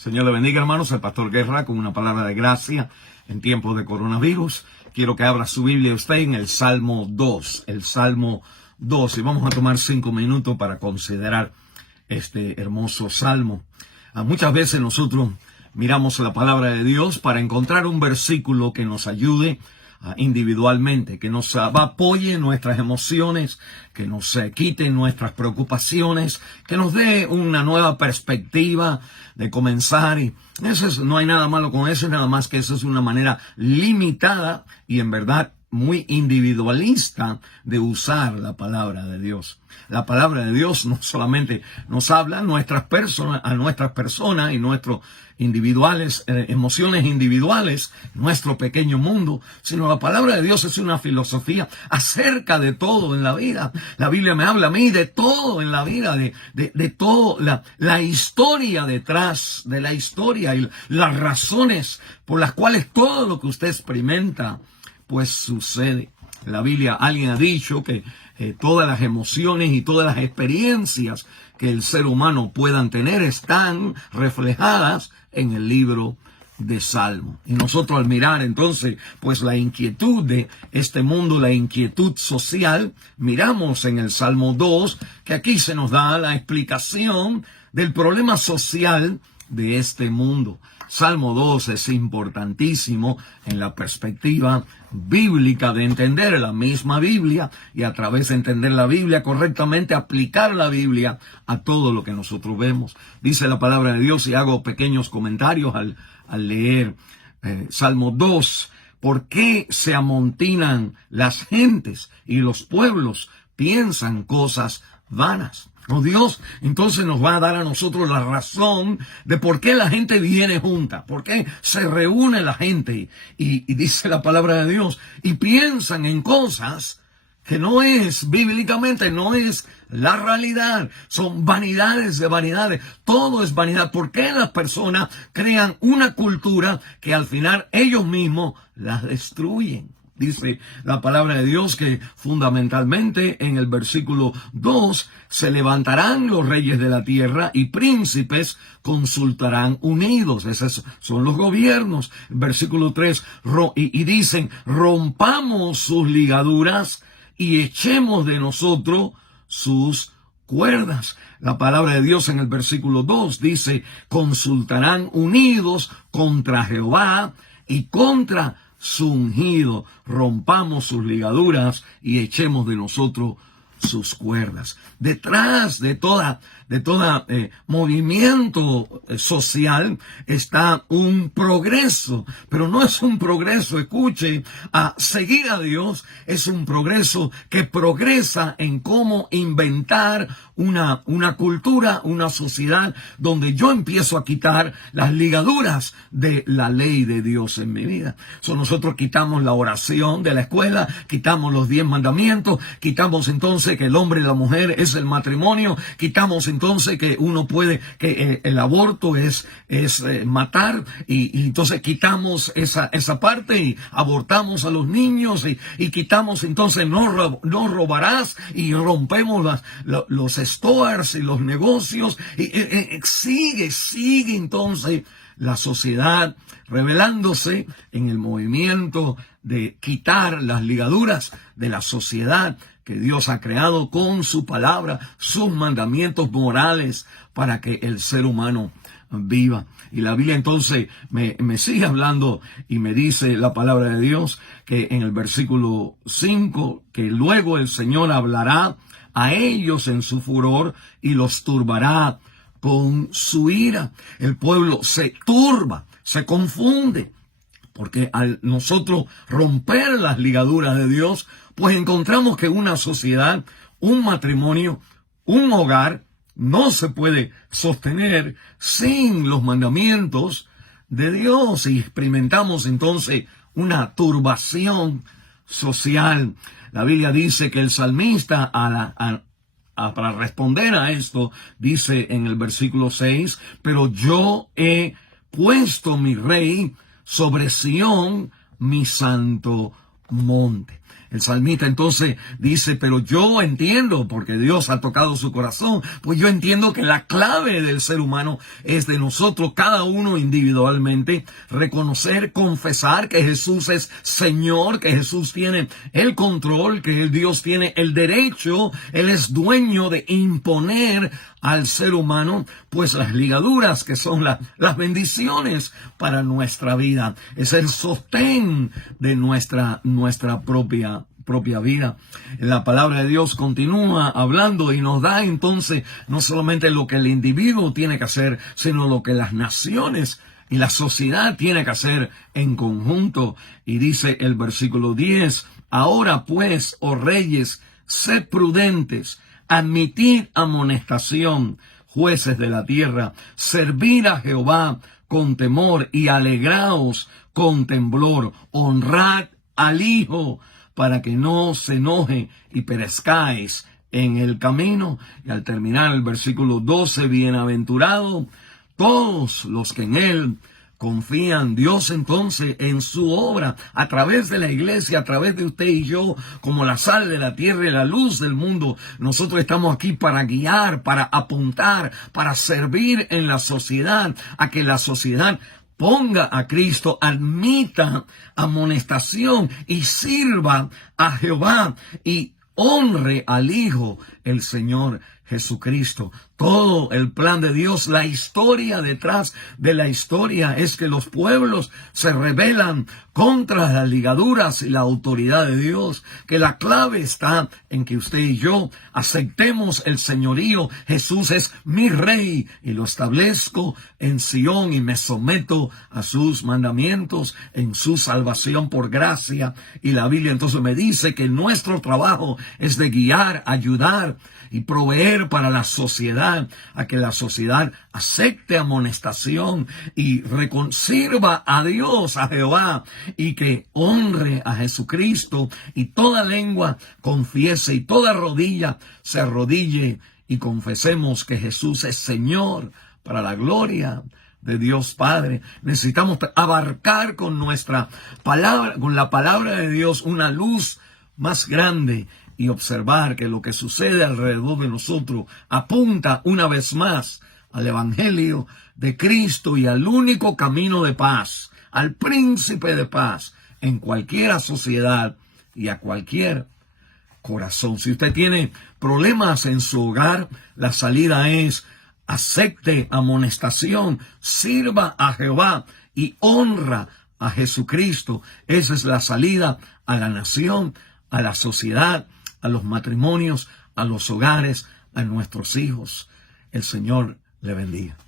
Señor le bendiga, hermanos. El pastor Guerra con una palabra de gracia en tiempos de coronavirus. Quiero que abra su Biblia usted en el Salmo 2. El Salmo 2. Y vamos a tomar 5 minutos para considerar este hermoso salmo. Muchas veces nosotros miramos la palabra de Dios para encontrar un versículo que nos ayude individualmente, que nos apoye nuestras emociones, que nos quite nuestras preocupaciones, que nos dé una nueva perspectiva de comenzar. Y no hay nada malo con eso, nada más que eso es una manera limitada y en verdad muy individualista de usar la palabra de Dios. La palabra de Dios no solamente nos habla a nuestras personas y nuestros individuales, emociones individuales, nuestro pequeño mundo, sino la palabra de Dios es una filosofía acerca de todo en la vida. La Biblia me habla a mí de todo en la vida, de todo, la historia detrás de la historia y las razones por las cuales todo lo que usted experimenta pues sucede. En la Biblia alguien ha dicho que todas las emociones y todas las experiencias que el ser humano puedan tener están reflejadas en el libro de Salmos. Y nosotros al mirar entonces pues la inquietud de este mundo, la inquietud social, miramos en el Salmo 2 que aquí se nos da la explicación del problema social de este mundo. Salmo 2 es importantísimo en la perspectiva bíblica de entender la misma Biblia y a través de entender la Biblia correctamente aplicar la Biblia a todo lo que nosotros vemos. Dice la palabra de Dios y hago pequeños comentarios al leer Salmo 2. ¿Por qué se amontinan las gentes y los pueblos piensan cosas vanas? Dios entonces nos va a dar a nosotros la razón de por qué la gente viene junta, por qué se reúne la gente y dice la palabra de Dios y piensan en cosas que no es, bíblicamente no es la realidad, son vanidades de vanidades, todo es vanidad. ¿Por qué las personas crean una cultura que al final ellos mismos las destruyen? Dice la palabra de Dios que fundamentalmente en el versículo 2 se levantarán los reyes de la tierra y príncipes consultarán unidos. Esos son los gobiernos. Versículo 3 y dicen rompamos sus ligaduras y echemos de nosotros sus cuerdas. La palabra de Dios en el versículo 2 dice consultarán unidos contra Jehová y contra su ungido, rompamos sus ligaduras y echemos de nosotros sus cuerdas. Detrás de toda movimiento social está un progreso, pero no es un progreso, escuche, a seguir a Dios, es un progreso que progresa en cómo inventar una cultura, una sociedad donde yo empiezo a quitar las ligaduras de la ley de Dios en mi vida. Nosotros quitamos la oración de la escuela, quitamos los 10 mandamientos, quitamos entonces que el hombre y la mujer es el matrimonio, quitamos entonces que uno puede, que el aborto es matar, y entonces quitamos esa parte y abortamos a los niños y quitamos entonces no robarás y rompemos los stores y los negocios y sigue entonces la sociedad revelándose en el movimiento de quitar las ligaduras de la sociedad que Dios ha creado con su palabra, sus mandamientos morales para que el ser humano viva. Y la Biblia entonces me sigue hablando y me dice la palabra de Dios que en el versículo 5 que luego el Señor hablará a ellos en su furor y los turbará con su ira. El pueblo se turba, se confunde, porque al nosotros romper las ligaduras de Dios, pues encontramos que una sociedad, un matrimonio, un hogar, no se puede sostener sin los mandamientos de Dios y experimentamos entonces una turbación social. La Biblia dice que el salmista para responder a esto, dice en el versículo 6, pero yo he puesto mi rey sobre Sión, mi santo monte. El salmista entonces dice, pero yo entiendo, porque Dios ha tocado su corazón, pues yo entiendo que la clave del ser humano es de nosotros, cada uno individualmente, reconocer, confesar que Jesús es Señor, que Jesús tiene el control, que Dios tiene el derecho, Él es dueño de imponer al ser humano, pues las ligaduras que son las bendiciones para nuestra vida. Es el sostén de nuestra propia vida. La palabra de Dios continúa hablando y nos da entonces no solamente lo que el individuo tiene que hacer, sino lo que las naciones y la sociedad tiene que hacer en conjunto. Y dice el versículo 10, ahora pues, oh reyes, sed prudentes, admitid amonestación, jueces de la tierra, servid a Jehová con temor y alegraos con temblor, honrad al Hijo para que no se enoje y perezcáis en el camino. Y al terminar el versículo 12, bienaventurado todos los que en Él confían. Dios entonces en su obra, a través de la iglesia, a través de usted y yo, como la sal de la tierra y la luz del mundo. Nosotros estamos aquí para guiar, para apuntar, para servir en la sociedad, a que la sociedad ponga a Cristo, admita amonestación y sirva a Jehová y honre al Hijo, el Señor Jesucristo. Todo el plan de Dios, la historia detrás de la historia es que los pueblos se rebelan contra las ligaduras y la autoridad de Dios, que la clave está en que usted y yo aceptemos el señorío. Jesús es mi rey y lo establezco en Sión y me someto a sus mandamientos, en su salvación por gracia. Y la Biblia entonces me dice que nuestro trabajo es de guiar, ayudar y proveer para la sociedad, a que la sociedad acepte amonestación y sirva a Dios, a Jehová, y que honre a Jesucristo, y toda lengua confiese y toda rodilla se arrodille y confesemos que Jesús es Señor, para la gloria de Dios Padre. Necesitamos abarcar con nuestra palabra, con la palabra de Dios, una luz más grande y observar que lo que sucede alrededor de nosotros apunta una vez más al Evangelio de Cristo y al único camino de paz, al príncipe de paz en cualquier sociedad y a cualquier corazón. Si usted tiene problemas en su hogar, la salida es: acepte amonestación, sirva a Jehová y honra a Jesucristo. Esa es la salida a la nación, a la sociedad, a los matrimonios, a los hogares, a nuestros hijos. El Señor le bendiga.